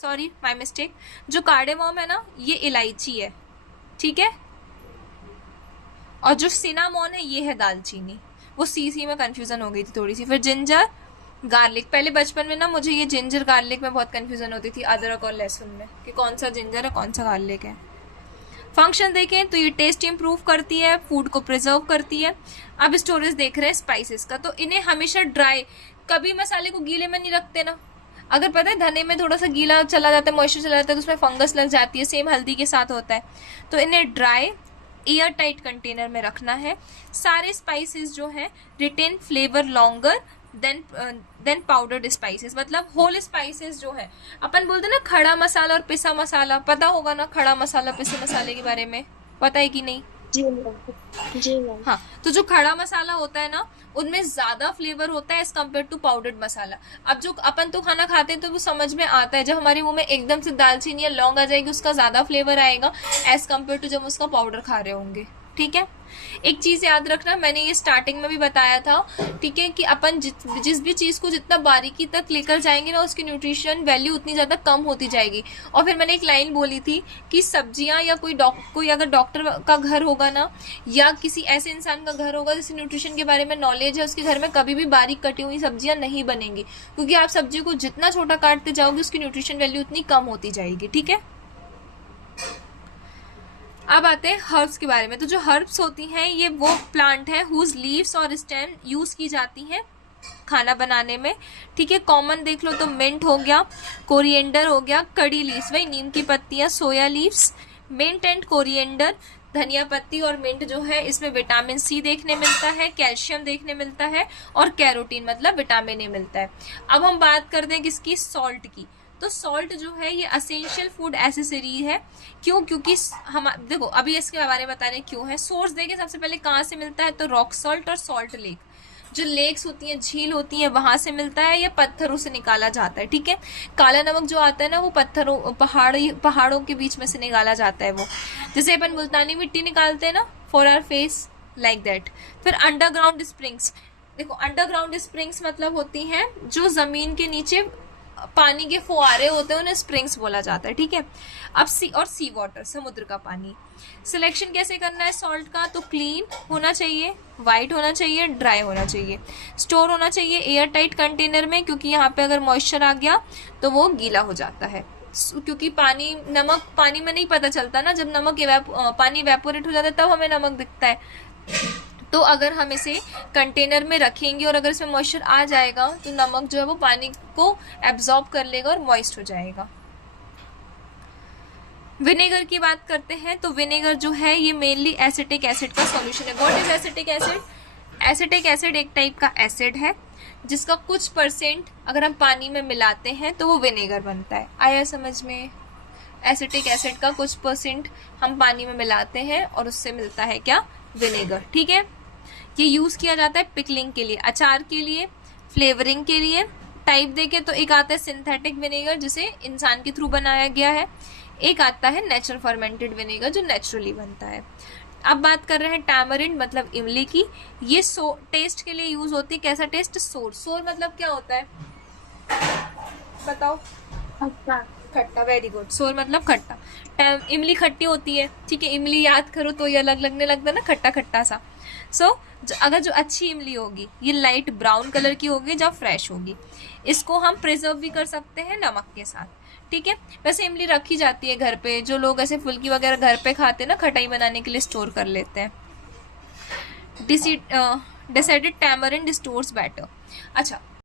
Sorry my mistake, जो कार्डेमॉम है ना ये इलायची है, ठीक है, और जो सिनामोन है ये है दालचीनी। वो सी में कंफ्यूजन हो गई थी थोड़ी सी। फिर जिंजर, गार्लिक। पहले बचपन में ना मुझे ये जिंजर गार्लिक में बहुत कंफ्यूजन होती थी, अदरक और लहसुन में, कि कौन सा जिंजर है कौन सा गार्लिक है। फंक्शन देखें तो ये टेस्ट इंप्रूव करती है, फूड को प्रिजर्व करती है। अब स्टोरेज देख रहे हैं स्पाइसेस का, तो इन्हें हमेशा ड्राई, कभी मसाले को गीले में नहीं रखते ना। अगर पता है धने में थोड़ा सा गीला चला जाता है, मॉइस्चर चला जाता है, तो उसमें फंगस लग जाती है, सेम हल्दी के साथ होता है। तो इन्हें ड्राई एयर टाइट कंटेनर में रखना है। सारे स्पाइसेस जो है retain flavour longer than powdered spices, मतलब होल स्पाइसेस जो है, अपन बोलते हैं ना खड़ा मसाला और पिसा मसाला, पता होगा ना खड़ा मसाला पिसे मसाले के बारे में, पता है कि नहीं? जी मैम, जी मैम। हाँ, तो जो खड़ा मसाला होता है ना उनमें ज्यादा फ्लेवर होता है एज कम्पेयर टू पाउडर्ड मसाला। अब जो अपन तो खाना खाते हैं तो वो समझ में आता है, जब हमारे मुंह में एकदम से दालचीनी या लौंग आ जाएगी उसका ज्यादा फ्लेवर आएगा एज कम्पेयर टू जब उसका पाउडर खा रहे होंगे, ठीक है। एक चीज याद रखना, मैंने ये स्टार्टिंग में भी बताया था, ठीक है, कि अपन जिस भी चीज को जितना बारीकी तक लेकर जाएंगे ना उसकी न्यूट्रिशन वैल्यू उतनी ज्यादा कम होती जाएगी। और फिर मैंने एक लाइन बोली थी कि सब्जियां या कोई अगर डॉक्टर का घर होगा ना, या किसी ऐसे इंसान का घर होगा जिसे न्यूट्रिशन के बारे में नॉलेज है, उसके घर में कभी भी बारीक कटी हुई सब्जियां नहीं बनेंगी, क्योंकि आप सब्जी को जितना छोटा काटते जाओगे उसकी न्यूट्रिशन वैल्यू उतनी कम होती जाएगी, ठीक है। अब आते हैं हर्ब्स के बारे में। तो जो हर्ब्स होती हैं ये वो प्लांट है हुज लीव्स और स्टेम यूज की जाती हैं खाना बनाने में, ठीक है। कॉमन देख लो तो मिंट हो गया, कोरिएंडर हो गया, कड़ी लीव्स वही नीम की पत्तियां, सोया लीव्स, मिंट एंड कोरिएंडर, धनिया पत्ती और मिंट जो है इसमें विटामिन सी देखने मिलता है, कैल्शियम देखने मिलता है और कैरोटीन मतलब विटामिन ए मिलता है। अब हम बात करते हैं किसकी, सॉल्ट की। तो सॉल्ट जो है ये असेंशियल फूड एसेसरी है। क्यों? क्योंकि हम देखो अभी इसके बारे में बता रहे हैं क्यों है। सोर्स देखें सबसे पहले कहाँ से मिलता है, तो रॉक सॉल्ट और सॉल्ट लेक, जो लेक्स होती हैं झील होती हैं वहां से मिलता है, या पत्थरों से निकाला जाता है, ठीक है। काला नमक जो आता है ना वो पत्थरों पहाड़ों के बीच में से निकाला जाता है, वो जैसे अपन मुल्तानी मिट्टी निकालते हैं ना for our face, like that. फिर अंडरग्राउंड स्प्रिंग्स, देखो अंडरग्राउंड स्प्रिंग्स मतलब होती हैं जो जमीन के नीचे पानी के फुहारे होते हैं, उन्हें स्प्रिंग्स बोला जाता है, ठीक है। अब सी वाटर, समुद्र का पानी। सिलेक्शन कैसे करना है सॉल्ट का, तो क्लीन होना चाहिए, वाइट होना चाहिए, ड्राई होना चाहिए, स्टोर होना चाहिए एयर टाइट कंटेनर में, क्योंकि यहाँ पे अगर मॉइस्चर आ गया तो वो गीला हो जाता है, क्योंकि नमक पानी में नहीं पता चलता ना, जब पानी इवेपोरेट हो जाता है तब हमें नमक दिखता है। तो अगर हम इसे कंटेनर में रखेंगे और अगर इसमें मॉइस्चर आ जाएगा तो नमक जो है वो पानी को एब्जॉर्ब कर लेगा और मॉइस्ट हो जाएगा। विनेगर की बात करते हैं, तो विनेगर जो है ये मेनली एसिटिक एसिड का सॉल्यूशन है। What is acetic acid? Acetic acid एक टाइप का एसिड है जिसका कुछ परसेंट अगर हम पानी में मिलाते हैं तो वो विनेगर बनता है। आया समझ में? एसिटिक एसिड का कुछ परसेंट हम पानी में मिलाते हैं और उससे मिलता है क्या, विनेगर, ठीक है। ये यूज किया जाता है पिकलिंग के लिए, अचार के लिए, फ्लेवरिंग के लिए। टाइप देखें तो एक आता है सिंथेटिक विनेगर जिसे इंसान के थ्रू बनाया गया है, एक आता है नेचुरल फर्मेंटेड विनेगर जो नेचुरली बनता है। अब बात कर रहे हैं टैमरिंड मतलब इमली की। ये टेस्ट के लिए यूज होती है। कैसा टेस्ट? सोर मतलब क्या होता है बताओ? खट्टा, वेरी गुड। सोर मतलब खट्टा। इमली खट्टी होती है, ठीक है। इमली याद करो तो ये अलग लगने लगता है ना, खट्टा खट्टा सा। अगर जो अच्छी इमली होगी ये लाइट ब्राउन कलर की होगी जब फ्रेश होगी। इसको हम प्रिजर्व भी कर सकते हैं नमक के साथ, ठीक है। वैसे इमली रखी जाती है घर पे, जो लोग ऐसे फुल्की वगैरह घर पे खाते हैं ना खटाई बनाने के लिए स्टोर कर लेते हैं। Decided tamarind stores better. अच्छा,